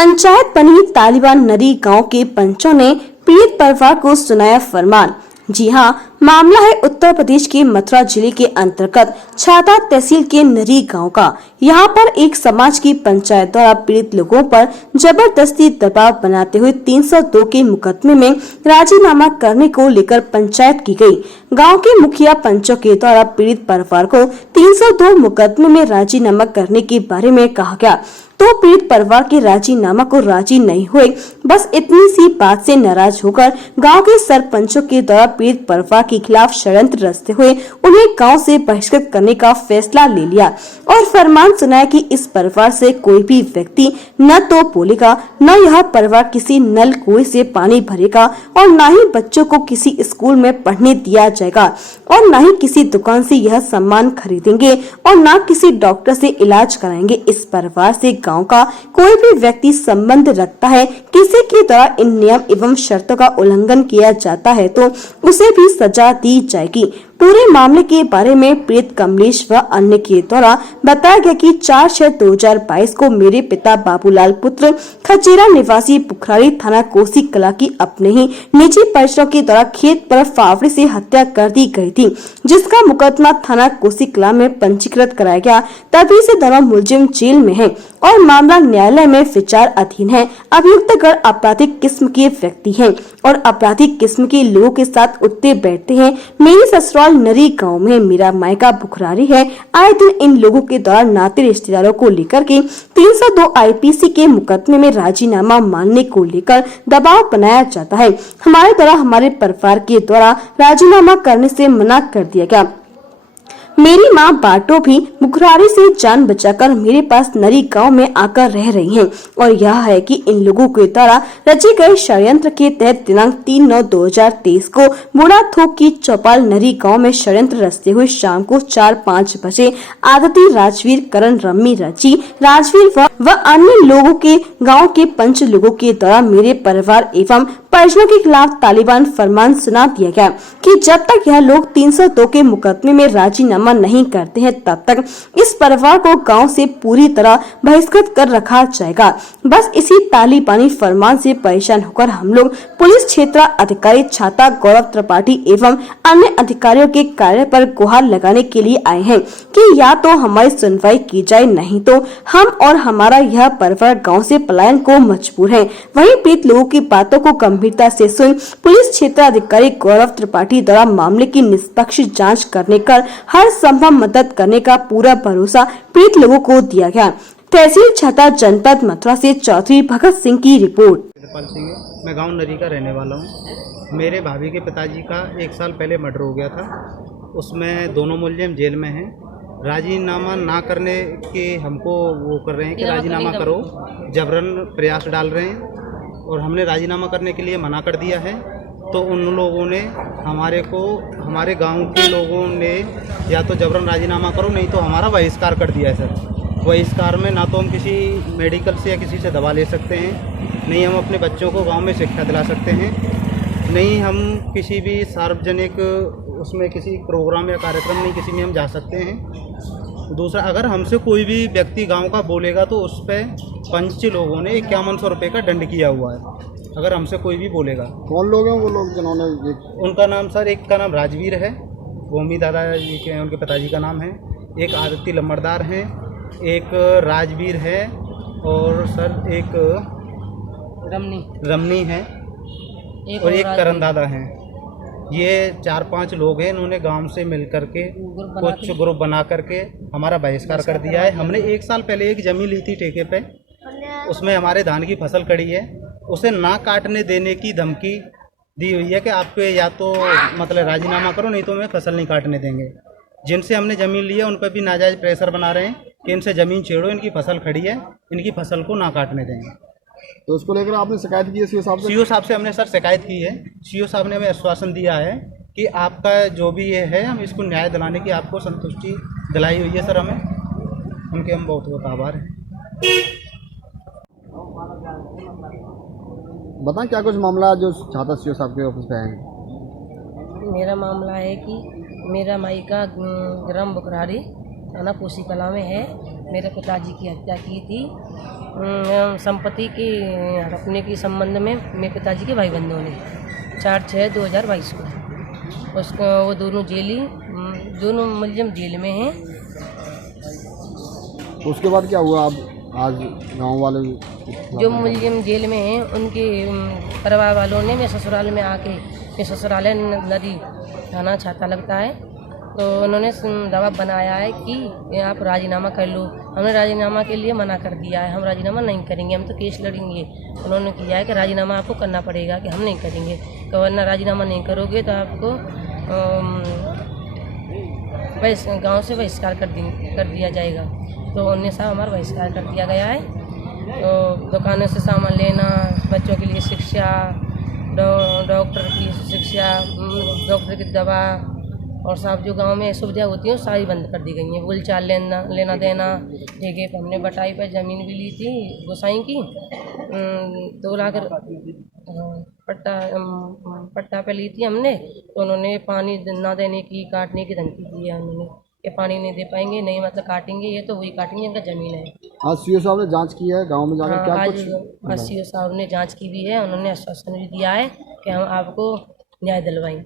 पंचायत बनी तालिबान नदी गांव के पंचों ने पीड़ित परिवार को सुनाया फरमान। जी हां, मामला है उत्तर प्रदेश के मथुरा जिले के अंतर्गत छाता तहसील के नरी गांव का। यहां पर एक समाज की पंचायत द्वारा पीड़ित लोगों पर जबरदस्ती दबाव बनाते हुए 302 के मुकदमे में राजीनामा करने को लेकर पंचायत की गई। गांव के मुखिया पंचों के द्वारा पीड़ित परिवार को 302 मुकदमे में राजीनामा करने के बारे में कहा गया, तो पीड़ित परिवार के राजीनामा को राजी नहीं हुए। बस इतनी सी बात से नाराज होकर गांव के सरपंचों के द्वारा पीड़ित परिवार के खिलाफ षड्यंत्र रचते हुए उन्हें गांव से बहिष्कृत करने का फैसला ले लिया और फरमान सुनाया कि इस परिवार से कोई भी व्यक्ति न तो बोलेगा, न यह परिवार किसी नल कुएं से पानी भरेगा और न ही बच्चों को किसी स्कूल में पढ़ने दिया जाएगा और न ही किसी दुकान से यह सामान खरीदेंगे और न किसी डॉक्टर से इलाज कराएंगे। इस परिवार से गांव का कोई भी व्यक्ति संबंध रखता है, किसी के द्वारा इन नियम एवं शर्तों का उल्लंघन किया जाता है तो उसे भी सजा दी जाएगी। पूरे मामले के बारे में पीड़ित कमलेश व अन्य के द्वारा बताया गया कि 4/6/2022 को मेरे पिता बाबूलाल पुत्र खचेरा निवासी बुखरारी थाना कोसी कला की अपने ही निजी परिजनों के द्वारा खेत पर फावड़े से हत्या कर दी गई थी, जिसका मुकदमा थाना कोसी कला में पंजीकृत कराया गया। तभी से दोनों मुलजिम जेल में हैं और मामला न्यायालय में विचार अधीन है। अभियुक्तगण आपराधिक किस्म के व्यक्ति हैं और आपराधिक किस्म के लोगों के साथ उठते बैठते हैं। मेरी ससुराल नरी गांव में मेरा मायका बुखरारी है। आए दिन इन लोगों के द्वारा नाते रिश्तेदारों को लेकर के 302 आईपीसी के मुकदमे में राजीनामा मानने को लेकर दबाव बनाया जाता है। हमारे द्वारा हमारे परिवार के द्वारा राजीनामा करने से मना कर दिया गया। मेरी मां बाटो भी बुखरारी से जान बचाकर मेरे पास नरी गांव में आकर रह रही हैं और यह है कि इन लोगों के द्वारा रचे गए षड्यंत्र के तहत दिनांक 3/9/2023 को बूढ़ा थोक की चौपाल नरी गांव में षड्यंत्र रचते हुए शाम को 4-5 बजे आदती राजवीर करण रम्मी रची राजवीर व अन्य लोगों के गाँव के पंच लोगों के द्वारा मेरे परिवार एवं परिजनों के खिलाफ तालिबान फरमान सुना दिया गया कि जब तक यह लोग 302 के मुकदमे में राजीनामा नहीं करते हैं तब तक इस परिवार को गांव से पूरी तरह बहिष्कृत कर रखा जाएगा। बस इसी तालिबानी फरमान से परेशान होकर हम लोग पुलिस क्षेत्र अधिकारी छाता गौरव त्रिपाठी एवं अन्य अधिकारियों के कार्य पर गुहार लगाने के लिए आए हैं कि या तो हमारी सुनवाई की जाए, नहीं तो हम और हमारा यह परिवार गाँव से पलायन को मजबूर है। वहीं पीड़ित लोगों की बातों को गंभीरता से सुन पुलिस क्षेत्र अधिकारी गौरव त्रिपाठी द्वारा मामले की निष्पक्ष जांच करने कर हर संभव मदद करने का पूरा भरोसा पीड़ित लोगों को दिया गया। तहसील छाता जनपद मथुरा से चौधरी भगत सिंह की रिपोर्ट। मैं गांव नरी का रहने वाला हूं। मेरे भाभी के पिताजी का 1 साल पहले मर्डर हो गया था। उसमें दोनों मुलजिम जेल में हैं। राजीनामा ना करने के हमको वो कर रहे हैं कि राजीनामा करो, जबरन प्रयास डाल रहे हैं और हमने राजीनामा करने के लिए मना कर दिया है। तो उन लोगों ने हमारे गांव के लोगों ने या तो जबरन राजीनामा करो, नहीं तो हमारा बहिष्कार कर दिया है सर। बहिष्कार में ना तो हम किसी मेडिकल से या किसी से दवा ले सकते हैं, नहीं हम अपने बच्चों को गांव में शिक्षा दिला सकते हैं, नहीं हम किसी भी सार्वजनिक उसमें किसी प्रोग्राम या कार्यक्रम नहीं किसी में हम जा सकते हैं। दूसरा, अगर हमसे कोई भी व्यक्ति गांव का बोलेगा तो उस पर पंच लोगों ने 5100 रुपये का दंड किया हुआ है, अगर हमसे कोई भी बोलेगा। कौन लोग हैं वो लोग जिन्होंने? उनका नाम सर, एक का नाम राजवीर है, भूमि दादाजी के उनके पिताजी का नाम है। एक आदती लम्बरदार हैं, एक राजवीर है और सर एक रमनी है और एक करण दादा हैं। ये 4-5 लोग हैं। इन्होंने गांव से मिल करके कुछ ग्रुप बना करके हमारा बहिष्कार कर दिया है। हमने 1 साल पहले एक ज़मीन ली थी ठेके पे, उसमें हमारे धान की फसल खड़ी है, उसे ना काटने देने की धमकी दी हुई है कि आपको या तो मतलब राजीनामा करो, नहीं तो हमें फसल नहीं काटने देंगे। जिनसे हमने ज़मीन ली है उन पर भी नाजायज़ प्रेशर बना रहे हैं कि इनसे ज़मीन छेड़ो, इनकी फसल खड़ी है, इनकी फसल को ना काटने देंगे। तो उसको लेकर आपने शिकायत की है सीओ साहब से? सीओ साहब से हमने सर शिकायत की है। सीओ साहब ने हमें आश्वासन दिया है कि आपका जो भी ये है हम इसको न्याय दिलाने की आपको संतुष्टि दिलाई हुई है सर हमें। उनके हम बहुत बहुत आभार हैं। बताएं क्या कुछ मामला जो छाता सीओ साहब के ऑफिस पे आए? मेरा मामला है कि मेरा मायका ग्राम बुखरारी थाना कोसी कला में है मेरे पिताजी की हत्या की थी संपत्ति की हड़पने के संबंध में मेरे पिताजी के भाई बंधुओं ने 4/6/2022 को उसको वो दोनों दोनों मुलजिम जेल में हैं। उसके बाद क्या हुआ? अब आज गांव वाले जो मुलजिम जेल में हैं उनके परिवार वालों ने मेरे ससुराल में आके, मेरे ससुराल नदी थाना छाता लगता है, तो उन्होंने दबाव बनाया है कि आप राजीनामा कर लो। हमने राजीनामा के लिए मना कर दिया है, हम राजीनामा नहीं करेंगे, हम तो केस लड़ेंगे। उन्होंने किया है कि राजीनामा आपको करना पड़ेगा, कि हम नहीं करेंगे, तो वरना राजीनामा नहीं करोगे तो आपको गांव से बहिष्कार कर दिया जाएगा। तो 19 साहब हमारा बहिष्कार कर दिया गया है। तो दुकानों से सामान लेना, बच्चों के लिए शिक्षा, डॉक्टर की शिक्षा, डॉक्टर की दवा और सब जो गांव में सुविधा होती है सारी बंद कर दी गई हैं। बोलचाल लेना देना, ठेके पर हमने बटाई पर ज़मीन भी ली थी गोसाई की, 2 लाख पट्टा पे ली थी हमने। तो उन्होंने पानी ना देने की, काटने की धमकी दी है उन्होंने कि पानी नहीं दे पाएंगे, नहीं मतलब काटेंगे, ये तो वही काटेंगे, इनका ज़मीन है। आज सीओ साहब ने जांच की है गांव में जाकर, क्या आज सीओ साहब ने जांच की भी है, उन्होंने आश्वासन भी दिया है कि हम आपको न्याय दिलवाएंगे।